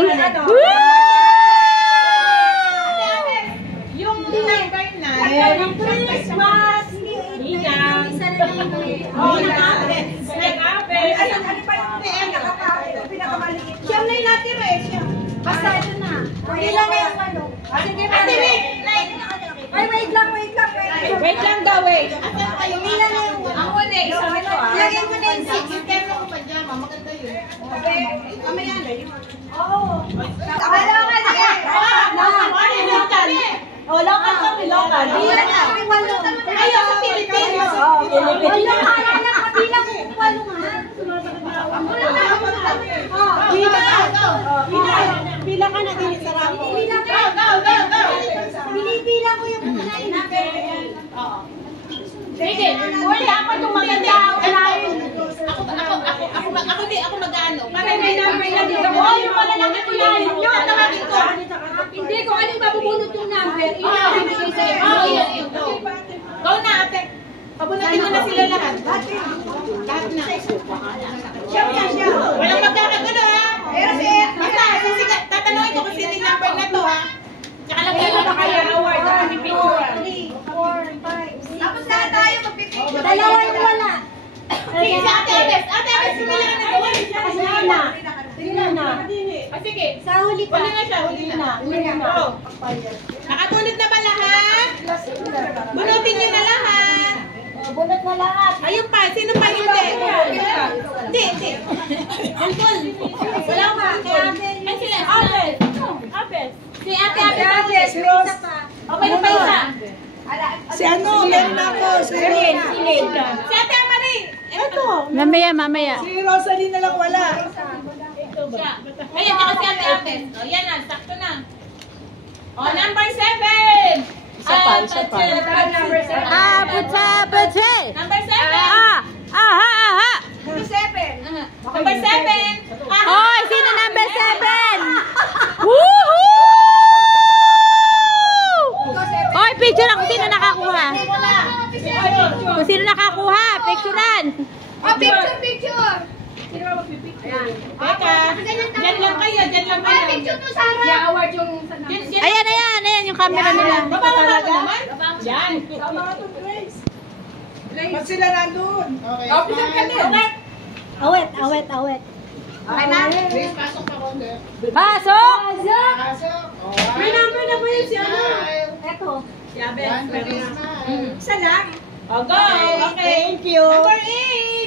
may ano. Yung number 9. Merry Christmas! Ninang! Oh, nag-Abes! Nag-Abes! Ano pa yung pinakamaliit? Siyam na yung natira eh. Basta ito na. Ilan na yung ano? Sige, ay, wait lang. Wait lang daw, wait. Ilan na yung ang huli. Isang ito ah. Lagyan mo na yung 6. Yung kaya mo pajama, maganda yun. Okay. Mamaya na yun. Oo. Local kami, local. Ayaw sa Pilipinas. Pila ka na din sa ramo. Pinipila ko yung kunain. Sige, wala ako itong maganda. Ako mag-ano. Para may number na dito. Oh, yung malalaki ko yan. Yung tawagin ko. Hindi ko aling mabubunot yung number. Ibigay sa'yo. Go na, ate. Pabunutin mo na sila lahat. Lahat na. Siya. Walang magkakagulo, ha? Basta, tatanungin ko kung sino yung number na to, ha? Tsaka lang ba kayo award? 3, 4, 5, 6. Tapos lahat tayo magpipicture. Dalawa yung wala. Sige, si Ate Abes. Ate Abes, sumila ka na doon. Sila na. Sige. Sa huli ka. Huli na. Nakatulog na ba lahat? Bunutin nyo na lahat. Bunot na lahat. Ayun pa. Sino pa hindi? Hindi. Angkol. Wala ka. Ay sila. Abes. Si Ate Abes. Si Rose. Okay na pa isa. Si ano? Meron ako. Si Ate Amarie. Ito. Mamaya. Si Rosalie na lang wala. Ayan, tsaka si Ate Abes. O, yan na. Sakto na. O, number 7. Isa pa. Number 7. Number 7. Number 7. Number 7. Hoy, sino number 7? Woohoo! Hoy, picture ako sino nakakuha. Kung sino nakakuha, picturean. Oh, picture. Sino ba magpipicture? Teka. Diyan lang kayo. Picture to Sarah. I-award yung... Ayan, yung camera nila. Baba naman. Yan. Ba't sila nandun? Okay. Picture kami. Awet. Okay na? Please, pasok pa konti. Pasok! May number na ba yun si ano? Eto. Si Abel. One, two, three, smile. Isa lang. Go. Okay. Thank you. Number 8.